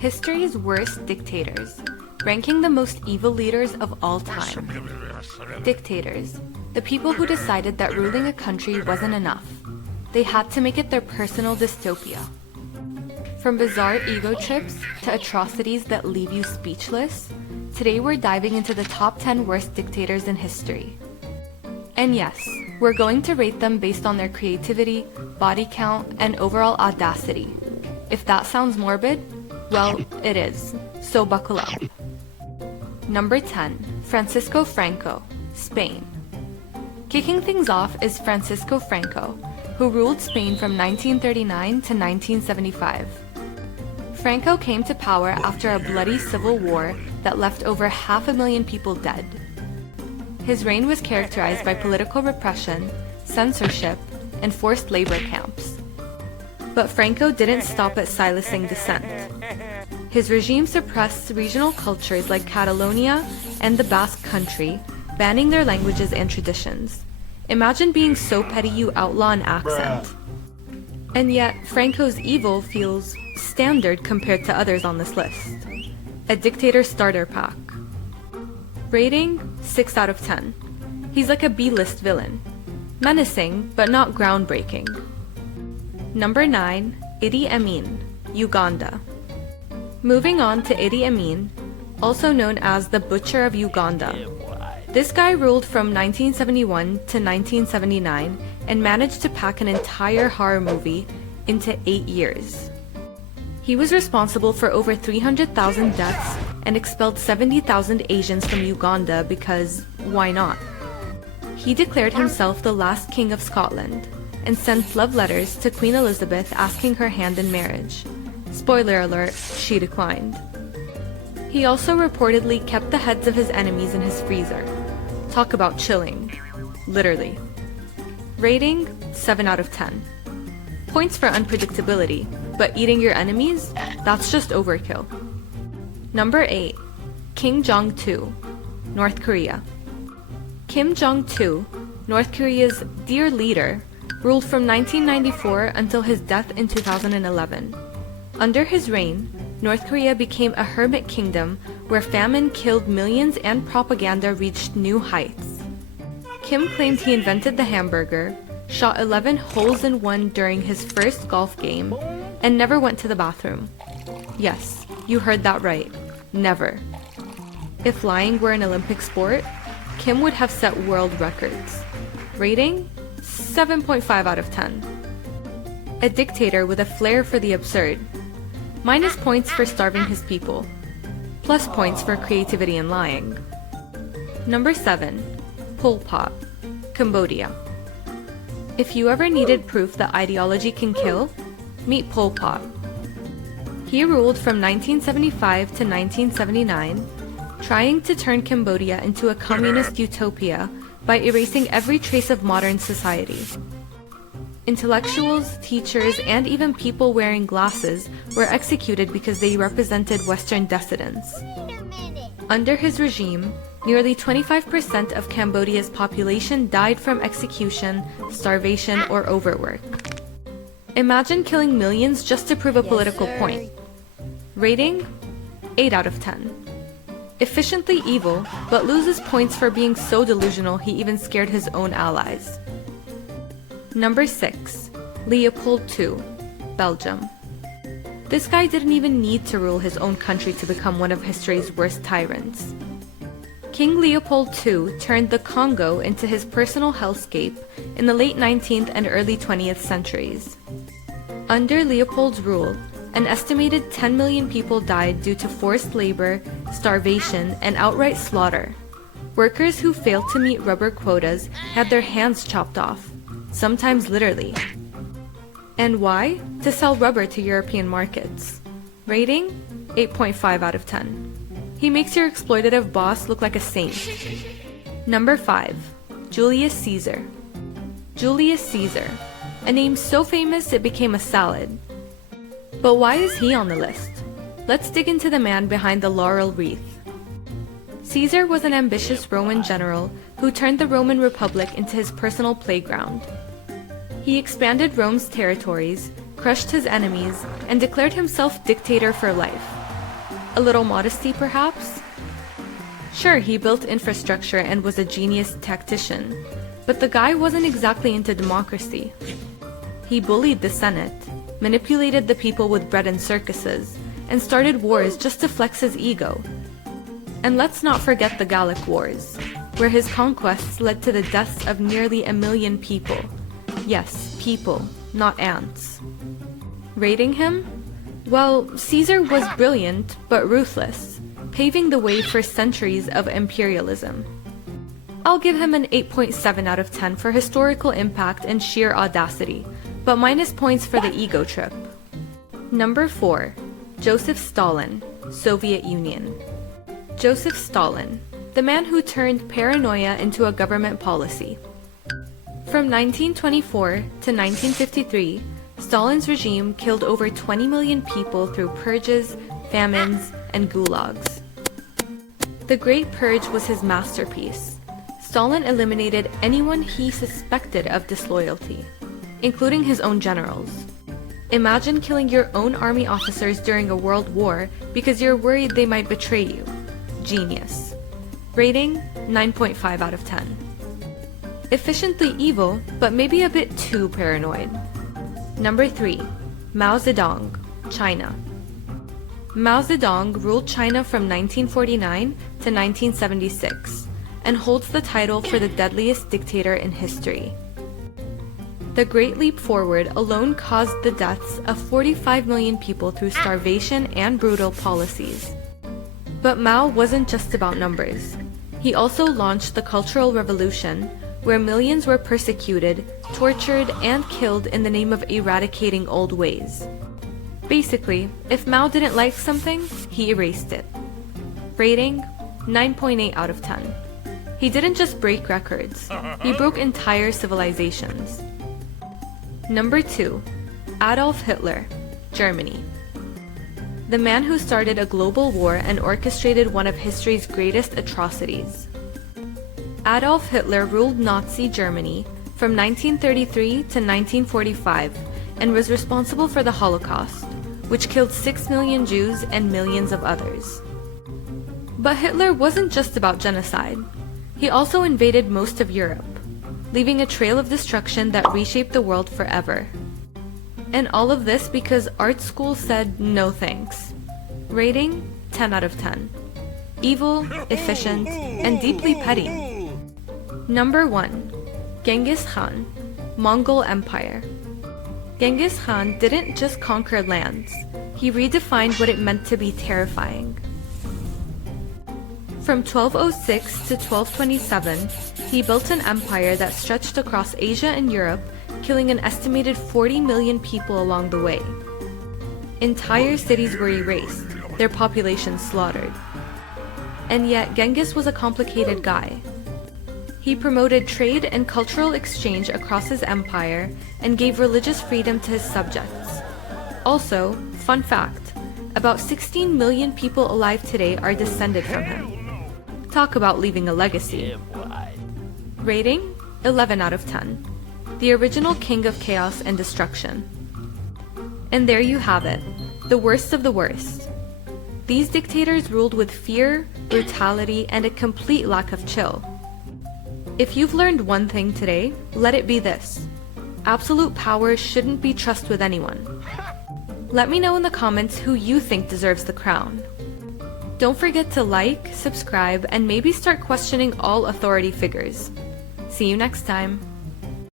History's worst dictators, ranking the most evil leaders of all time. Dictators, the people who decided that ruling a country wasn't enough. They had to make it their personal dystopia. From bizarre ego trips to atrocities that leave you speechless, today we're diving into the top 10 worst dictators in history. And yes, we're going to rate them based on their creativity, body count, and overall audacity. If that sounds morbid, well, it is, so buckle up. Number 10. Francisco Franco, Spain. Kicking things off is Francisco Franco, who ruled Spain from 1939 to 1975. Franco came to power after a bloody civil war that left over 500,000 people dead. His reign was characterized by political repression, censorship, and forced labor camps. But Franco didn't stop at silencing dissent. His regime suppressed regional cultures like Catalonia and the Basque Country, banning their languages and traditions. Imagine being so petty you outlaw an accent. And yet, Franco's evil feels standard compared to others on this list. A dictator starter pack. Rating, 6 out of 10. He's like a B-list villain. Menacing, but not groundbreaking. Number 9. Idi Amin, Uganda. Moving on to Idi Amin, also known as the Butcher of Uganda. This guy ruled from 1971 to 1979 and managed to pack an entire horror movie into 8 years. He was responsible for over 300,000 deaths and expelled 70,000 Asians from Uganda because, why not? He declared himself the last king of Scotland and sent love letters to Queen Elizabeth asking her hand in marriage. Spoiler alert, she declined. He also reportedly kept the heads of his enemies in his freezer. Talk about chilling. Literally. Rating, 7 out of 10. Points for unpredictability, but eating your enemies? That's just overkill. Number 8. Kim Jong-il, North Korea. Kim Jong-il, North Korea's dear leader, ruled from 1994 until his death in 2011. Under his reign, North Korea became a hermit kingdom where famine killed millions and propaganda reached new heights. Kim claimed he invented the hamburger, shot 11 holes in one during his first golf game, and never went to the bathroom. Yes, you heard that right. Never. If lying were an Olympic sport, Kim would have set world records. Rating? 7.5 out of 10. A dictator with a flair for the absurd. Minus points for starving his people. Plus points for creativity and lying. Number 7. Pol Pot, Cambodia. If you ever needed proof that ideology can kill, meet Pol Pot. He ruled from 1975 to 1979, trying to turn Cambodia into a communist utopia by erasing every trace of modern society. Intellectuals, teachers, and even people wearing glasses were executed because they represented Western dissidents. Under his regime, nearly 25% of Cambodia's population died from execution, starvation, or overwork. Imagine killing millions just to prove a political point. Rating? 8 out of 10. Efficiently evil, but loses points for being so delusional he even scared his own allies. Number 6. Leopold II, Belgium. This guy didn't even need to rule his own country to become one of history's worst tyrants. King Leopold II turned the Congo into his personal hellscape in the late 19th and early 20th centuries. Under Leopold's rule, an estimated 10 million people died due to forced labor, starvation, and outright slaughter. Workers who failed to meet rubber quotas had their hands chopped off, sometimes literally. And why? To sell rubber to European markets. Rating? 8.5 out of 10. He makes your exploitative boss look like a saint. Number 5. Julius Caesar. Julius Caesar, a name so famous it became a salad. But why is he on the list? Let's dig into the man behind the laurel wreath. Caesar was an ambitious Roman general who turned the Roman Republic into his personal playground. He expanded Rome's territories, crushed his enemies, and declared himself dictator for life. A little modesty, perhaps? Sure, he built infrastructure and was a genius tactician, but the guy wasn't exactly into democracy. He bullied the Senate, manipulated the people with bread and circuses, and started wars just to flex his ego. And let's not forget the Gallic Wars, where his conquests led to the deaths of nearly 1 million people. Yes, people, not ants. Rating him? Well, Caesar was brilliant, but ruthless, paving the way for centuries of imperialism. I'll give him an 8.7 out of 10 for historical impact and sheer audacity, but minus points for the ego trip. Number 4. Joseph Stalin, Soviet Union. Joseph Stalin, the man who turned paranoia into a government policy. From 1924 to 1953, Stalin's regime killed over 20 million people through purges, famines, and gulags. The Great Purge was his masterpiece. Stalin eliminated anyone he suspected of disloyalty, including his own generals. Imagine killing your own army officers during a world war because you're worried they might betray you. Genius. Rating, 9.5 out of 10. Efficiently evil, but maybe a bit too paranoid. Number 3. Mao Zedong, China. Mao Zedong ruled China from 1949 to 1976 and holds the title for the deadliest dictator in history. The Great Leap Forward alone caused the deaths of 45 million people through starvation and brutal policies. But Mao wasn't just about numbers. He also launched the Cultural Revolution, where millions were persecuted, tortured, and killed in the name of eradicating old ways. Basically, if Mao didn't like something, he erased it. Rating, 9.8 out of 10. He didn't just break records, he broke entire civilizations. Number 2. Adolf Hitler, Germany. The man who started a global war and orchestrated one of history's greatest atrocities. Adolf Hitler ruled Nazi Germany from 1933 to 1945 and was responsible for the Holocaust, which killed 6 million Jews and millions of others. But Hitler wasn't just about genocide. He also invaded most of Europe, leaving a trail of destruction that reshaped the world forever. And all of this because art school said no thanks. Rating, 10 out of 10. Evil, efficient, and deeply petty. Number 1. Genghis Khan, Mongol Empire. Genghis Khan didn't just conquer lands, he redefined what it meant to be terrifying. From 1206 to 1227, he built an empire that stretched across Asia and Europe, killing an estimated 40 million people along the way. Entire cities were erased, their populations slaughtered. And yet Genghis was a complicated guy. He promoted trade and cultural exchange across his empire and gave religious freedom to his subjects. Also, fun fact, about 16 million people alive today are descended from him. Talk about leaving a legacy. Rating, 11 out of 10. The original king of chaos and destruction. And there you have it, the worst of the worst. These dictators ruled with fear, brutality, and a complete lack of chill. If you've learned one thing today, let it be this. Absolute power shouldn't be trusted with anyone. Let me know in the comments who you think deserves the crown. Don't forget to like, subscribe, and maybe start questioning all authority figures. See you next time.